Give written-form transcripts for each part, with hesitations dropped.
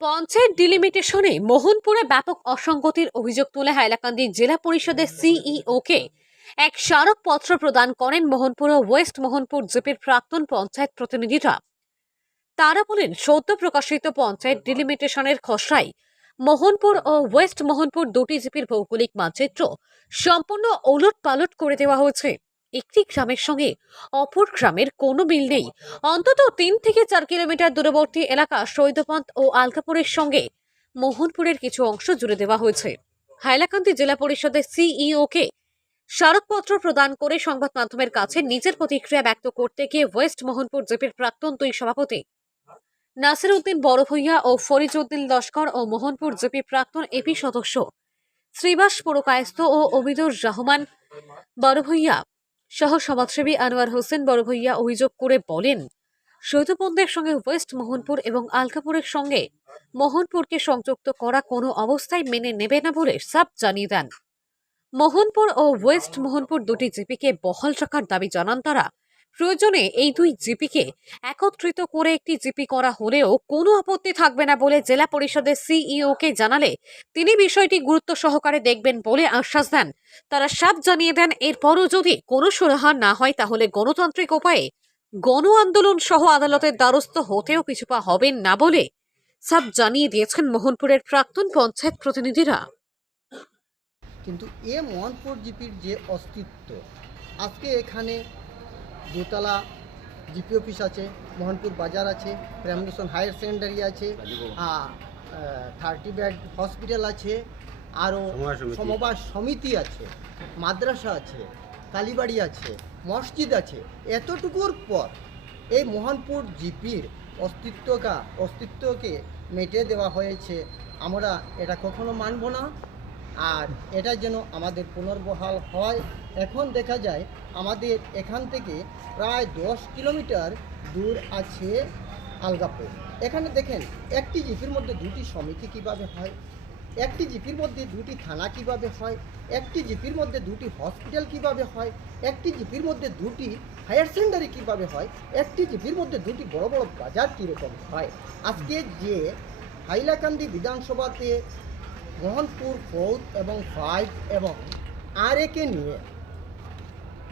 পঞ্চায়েত ডিলিমিটেশনে মোহনপুরে ব্যাপক অসঙ্গতির অভিযোগ তুলে হাইলাকান্দি জেলা পরিষদের সিইওকে এক স্মারকপত্র প্রদান করেন মোহনপুর ও ওয়েস্ট মোহনপুর জিপির প্রাক্তন পঞ্চায়েত প্রতিনিধিরা। তারা বলেন, সদ্য প্রকাশিত পঞ্চায়েত ডিলিমিটেশনের খসড়ায় মোহনপুর ও ওয়েস্ট মোহনপুর দুটি জিপির ভৌগোলিক মানচিত্র সম্পূর্ণ ওলটপালট করে দেওয়া হয়েছে। একটি গ্রামের সঙ্গে অপর গ্রামের কোনো মিল নেই। অন্তত 3 থেকে 4 কিলোমিটার দূরবর্তী এলাকা শহীদপন্থ ও আলকাপুরের সঙ্গে মোহনপুরের কিছু অংশ জুড়ে দেওয়া হয়েছে। হাইলাকান্দি জেলা পরিষদের সিইওকে স্মারকপত্র প্রদান করে সংবাদ মাধ্যমের কাছে নিজের প্রতিক্রিয়া ব্যক্ত করতে গিয়ে ওয়েস্ট মোহনপুর জিপির প্রাক্তন 2 সভাপতি নাসির উদ্দিন বড়ভূইয়া ও ফরিজ উদ্দিন লস্কর ও মোহনপুর জিপি প্রাক্তন এপি সদস্য শ্রীবাস পুরকায়স্থ ও অবিদুর রহমান বড়ভূইয়া সহ সমাজসেবী আনোয়ার হোসেন বড়ভূইয়া অভিযোগ করে বলেন, শহীদপন্থের সঙ্গে ওয়েস্ট মোহনপুর এবং আলকাপুরের সঙ্গে মোহনপুরকে সংযুক্ত করা কোনো অবস্থায় মেনে নেবে না বলে সাফ জানিয়ে দেন। মোহনপুর ও ওয়েস্ট মোহনপুর দুটি জিপিকে বহাল রাখার দাবি জানান তারা। প্রয়োজনে এই দুই জিপিকে একত্রিত করে একটি জিপি করা হলেও কোনো আপত্তি থাকবে না বলে জেলা পরিষদের সিইওকে জানালে তিনি বিষয়টি গুরুত্ব সহকারে দেখবেন বলে আশ্বাস দেন। তারা সাফ জানিয়ে দেন, এরপরও যদি কোনো সুরাহা না হয় তাহলে গণতান্ত্রিক উপায়ে গণ আন্দোলন সহ আদালতের দ্বারস্থ হতেও পিছুপা হবেন না বলে সাফ জানিয়ে দিয়েছেন মোহনপুরের প্রাক্তন পঞ্চায়েত প্রতিনিধিরা। কিন্তু মোহনপুর জিপির যে অস্তিত্ব, আজকে এখানে দোতলা জিপি অফিস আছে, মোহনপুর বাজার আছে, প্রেমনিশন হায়ার সেকেন্ডারি আছে, 30 বেড হসপিটাল আছে, আরও সমবায় সমিতি আছে, মাদ্রাসা আছে, কালীবাড়ি আছে, মসজিদ আছে। এতটুকুর পর এই মোহনপুর জিপির অস্তিত্বকে মেটে দেওয়া হয়েছে। আমরা এটা কখনো মানব না, আর এটা যেন আমাদের পুনর্বহাল হয়। এখন দেখা যায় আমাদের এখান থেকে প্রায় 10 কিলোমিটার দূর আছে আলগাপুর। এখানে দেখেন, একটি জিপির মধ্যে দুটি সমিতি কিভাবে হয়, একটি জিপির মধ্যে দুটি থানা কিভাবে হয়, একটি জিপির মধ্যে দুটি হসপিটাল কিভাবে হয়, একটি জিপির মধ্যে দুটি হায়ার সেকেন্ডারি কিভাবে হয়, একটি জিপির মধ্যে দুটি বড় বড় বাজার কীরকম হয়। আজকে যে হাইলাকান্দি বিধানসভাতে মোহনপুর 4 এবং 5 এবং আরএকে নিয়ে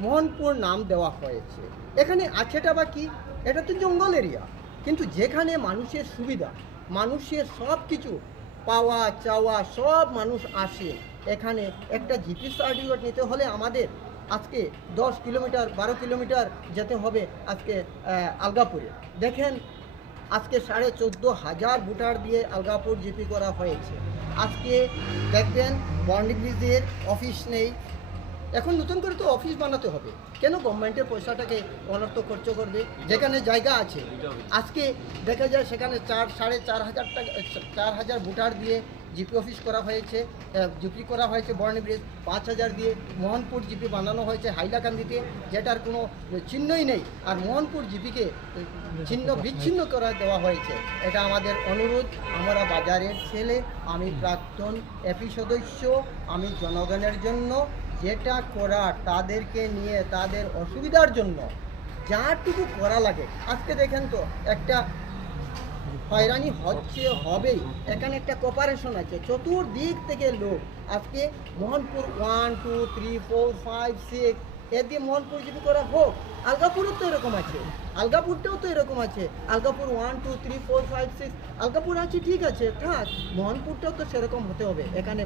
মোহনপুর নাম দেওয়া হয়েছে, এখানে আছেটা বা কি? এটা তো জঙ্গল এরিয়া, কিন্তু যেখানে মানুষের সুবিধা, মানুষের সব কিছু পাওয়া চাওয়া সব মানুষ আসে, এখানে একটা জিপি সার্টিফিকেট নিতে হলে আমাদের আজকে 10 কিলোমিটার 12 কিলোমিটার যেতে হবে আজকে আলগাপুরে। দেখেন, আজকে 14,500 ভোটার দিয়ে আলগাপুর জিপি করা হয়েছে। আজকে দেখবেন বন্ডি ব্রিজের অফিস নেই, এখন নতুন করে তো অফিস বানাতে হবে। কেন গভর্নমেন্টের পয়সাটাকে অনর্থ খরচ করবে? যেখানে জায়গা আছে, আজকে দেখা যায় সেখানে 4,500 টাকা 4,000 ভোটার দিয়ে জিপি অফিস করা হয়েছে, জিপি করা হয়েছে বর্ণি ব্রিজ 5,000 দিয়ে। মোহনপুর জিপি বানানো হয়েছে হাইলাকান্দিতে, যেটার কোনো চিহ্নই নেই, আর মোহনপুর জিপিকে বিচ্ছিন্ন করে দেওয়া হয়েছে। এটা আমাদের অনুরোধ। আমরা বাজারের ছেলে, আমি প্রাক্তন এপি সদস্য, আমি জনগণের জন্য যেটা করা, তাদেরকে নিয়ে তাদের অসুবিধার জন্য যাটুকু করা লাগে। আজকে দেখেন তো, একটা হয়রানি হবেই। এখানে একটা কোপারেশন আছে, চতুর্দিক থেকে লোক। আজকে মোহনপুর 1, 2, 3, 4, 5, 6 এর দিয়ে মোহনপুর জিপি করা হোক। আলগাপুরও তো এরকম আছে, আলগাপুরটাও তো এরকম আছে। আলগাপুর 1, 2, 3, 4, 5, 6 আলগাপুর আছে, ঠিক আছে, থাক। মোহনপুরটাও তো সেরকম হতে হবে। এখানে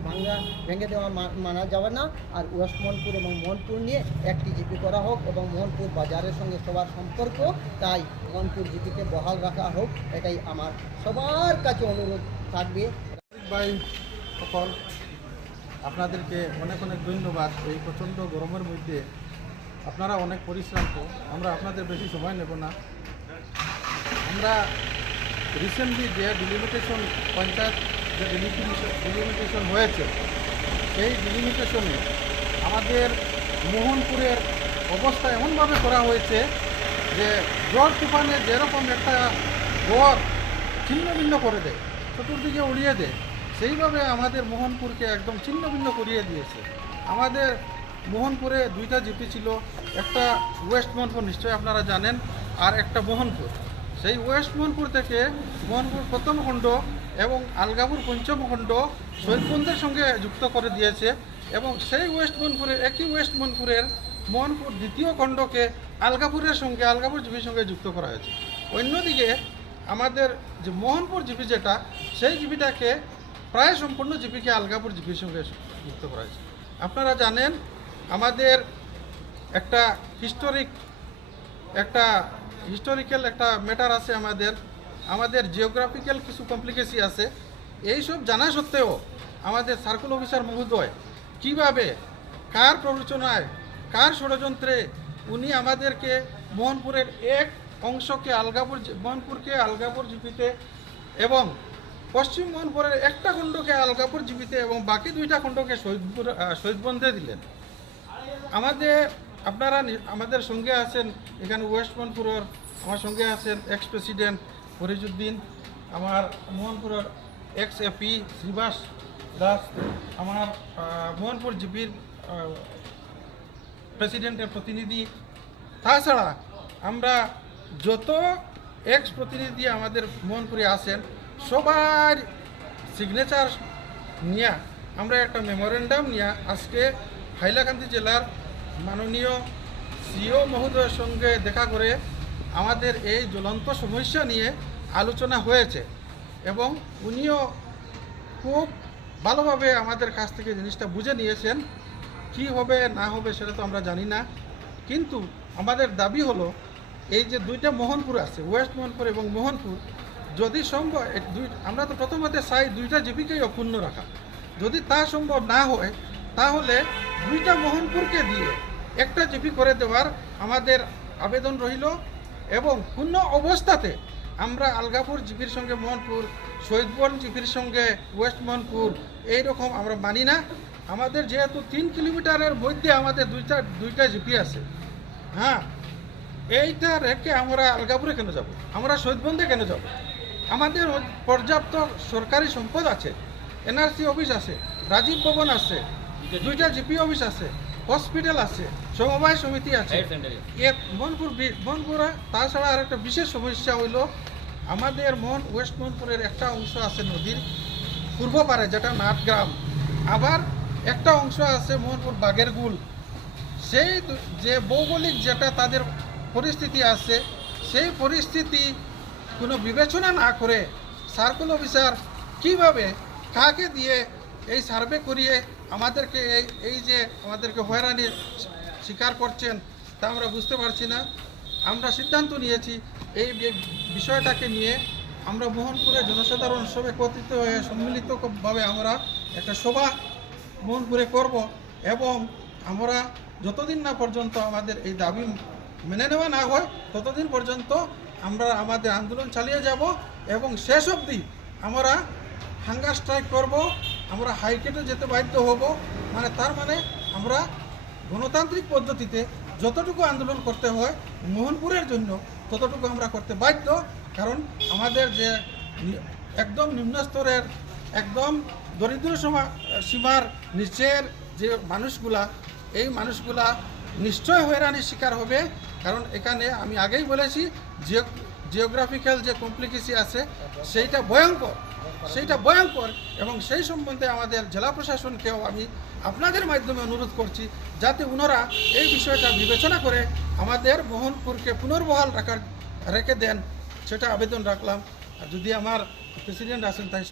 ভেঙে দেওয়া মানা যাবে না। আর ওয়েস্ট মোহনপুর এবং মোহনপুর নিয়ে একটি জিপি করা হোক, এবং মোহনপুর বাজারের সঙ্গে সবার সম্পর্ক, তাই মোহনপুর জিপিকে বহাল রাখা হোক। এটাই আমার সবার কাছে অনুরোধ থাকবে। ভাই সকল, আপনাদেরকে অনেক অনেক ধন্যবাদ। এই প্রচণ্ড গরমের মধ্যে আপনারা অনেক পরিশ্রান্ত, আমরা আপনাদের বেশি সময় নেব না। আমরা রিসেন্টলি যে ডিলিমিটেশন, পঞ্চায়েত যে ডিলিমিটেশন হয়েছে, সেই ডিলিমিটেশনে আমাদের মোহনপুরের অবস্থা এমনভাবে করা হয়েছে যে ঝড় তুফানে যেরকম একটা গড় ছিন্ন ভিন্ন করে দেয়, চতুর্দিকে উড়িয়ে দেয়, সেইভাবে আমাদের মোহনপুরকে একদম ছিন্ন ভিন্ন করিয়ে দিয়েছে। আমাদের মোহনপুরে 2টা জিপি ছিল, একটা ওয়েস্ট মোহনপুর নিশ্চয়ই আপনারা জানেন, আর একটা মোহনপুর। সেই ওয়েস্ট মোহনপুর থেকে মোহনপুর প্রথম খণ্ড এবং আলগাপুর পঞ্চম খণ্ড শহীদবন্দের সঙ্গে যুক্ত করে দিয়েছে এবং সেই ওয়েস্ট মোহনপুরের একই ওয়েস্ট মোহনপুরের মোহনপুর দ্বিতীয় খণ্ডকে আলগাপুরের সঙ্গে আলগাপুর জিপির সঙ্গে যুক্ত করা হয়েছে। অন্যদিকে আমাদের যে মোহনপুর জিপি যেটা সেই জিপিটাকে প্রায় সম্পূর্ণ জিপিকে আলগাপুর জিপির সঙ্গে যুক্ত করা হয়েছে। আপনারা জানেন আমাদের একটা হিস্টোরিক্যাল একটা ম্যাটার আছে, আমাদের জিওগ্রাফিক্যাল কিছু কমপ্লিকেসি আছে। এই সব জানা সত্ত্বেও আমাদের সার্কেল অফিসার মহোদয় কীভাবে কার প্ররোচনায় কার ষড়যন্ত্রে উনি আমাদেরকে মোহনপুরের এক অংশকে মোহনপুরকে আলগাপুর জিপিতে এবং পশ্চিম মোহনপুরের একটা খণ্ডকে আলগাপুর জিপিতে এবং বাকি দুইটা খণ্ডকে শহীদবন্ধে দিলেন। আমাদের সঙ্গে আছেন এখানে ওয়েস্ট মোহনপুরের, আমার সঙ্গে আছেন এক্স প্রেসিডেন্ট ফরিজউদ্দিন, আমার মোহনপুরের এক্স এপি শ্রীবাস দাস, আমার মোহনপুর জিপির প্রেসিডেন্টের প্রতিনিধি। তাছাড়া আমরা যত এক্স প্রতিনিধি আমাদের মোহনপুরে আছেন সবার সিগনেচার নিয়ে আমরা একটা মেমোরেন্ডাম নিয়ে আজকে হাইলাকান্দি জেলার মাননীয় সিও মহোদয়ের সঙ্গে দেখা করে আমাদের এই জ্বলন্ত সমস্যা নিয়ে আলোচনা হয়েছে এবং উনিও খুব ভালোভাবে আমাদের কাছ থেকে জিনিসটা বুঝে নিয়েছেন। কি হবে না হবে সেটা তো আমরা জানি না, কিন্তু আমাদের দাবি হলো এই যে দুইটা মোহনপুর আছে, ওয়েস্ট মোহনপুর এবং মোহনপুর, যদি সম্ভব আমরা তো প্রথমত চাই দুইটা জিপিকেই অক্ষুণ্ণ রাখা। যদি তা সম্ভব না হয় তাহলে দুইটা মোহনপুরকে দিয়ে একটা জিপি করে দেওয়ার আমাদের আবেদন রইল এবং পূর্ণ অবস্থাতে আমরা আলগাপুর জিপির সঙ্গে মোহনপুর, শহীদবন জিপির সঙ্গে ওয়েস্ট মোহনপুর এইরকম আমরা মানি না। আমাদের যেহেতু 3 কিলোমিটারের মধ্যে আমাদের দুইটা জিপি আছে, হ্যাঁ, এইটা রেখে আমরা আলগাপুরে কেন যাব, আমরা শহীদবন্ধে কেন যাব? আমাদের পর্যাপ্ত সরকারি সম্পদ আছে, এনআরসি অফিস আছে, রাজীব ভবন আছে, দুইটা জিপি অফিস আছে, হসপিটাল আছে, সমবায় সমিতি আছে, মোহনপুরে। তাছাড়া আর একটা বিশেষ সমস্যা হইল আমাদের ওয়েস্ট মোহনপুরের একটা অংশ আছে নদীর পূর্ব পারে যেটা নাটগ্রাম, আবার একটা অংশ আছে মোহনপুর বাগেরগুল। সেই যে ভৌগোলিক যেটা তাদের পরিস্থিতি আছে সেই পরিস্থিতি কোনো বিবেচনা না করে সার্কেল অফিসার কিভাবে কাকে দিয়ে এই সার্ভে করিয়ে আমাদেরকে আমাদেরকে হয়রানির স্বীকার করছেন তা আমরা বুঝতে পারছি না। আমরা সিদ্ধান্ত নিয়েছি এই বিষয়টাকে নিয়ে আমরা মোহনপুরে জনসাধারণ সব একত্রিত হয়ে সম্মিলিতভাবে আমরা একটা সভা মোহনপুরে করব এবং আমরা যতদিন না পর্যন্ত আমাদের এই দাবি মেনে নেওয়া না হয় ততদিন পর্যন্ত আমরা আমাদের আন্দোলন চালিয়ে যাব এবং শেষ অবধি আমরা হাঙ্গার স্ট্রাইক করব, আমরা হাইকোর্টে যেতে বাধ্য হব। তার মানে আমরা গণতান্ত্রিক পদ্ধতিতে যতটুকু আন্দোলন করতে হয় মোহনপুরের জন্য ততটুকু আমরা করতে বাধ্য, কারণ আমাদের যে একদম নিম্ন স্তরের একদম দরিদ্র সীমার নিচের যে মানুষগুলা, এই মানুষগুলা নিশ্চয় হয়রানির শিকার হবে। কারণ এখানে আমি আগেই বলেছি জিওগ্রাফিক্যাল যে কমপ্লিকেসি আছে সেইটা ভয়ঙ্কর এবং সেই সম্বন্ধে আমাদের জেলা প্রশাসনকেও আমি আপনাদের মাধ্যমে অনুরোধ করছি যাতে ওনারা এই বিষয়টা বিবেচনা করে আমাদের মোহনপুরকে পুনর্বহাল রেখে দেন, সেটা আবেদন রাখলাম। আর যদি আমার প্রেসিডেন্ট আছেন তাই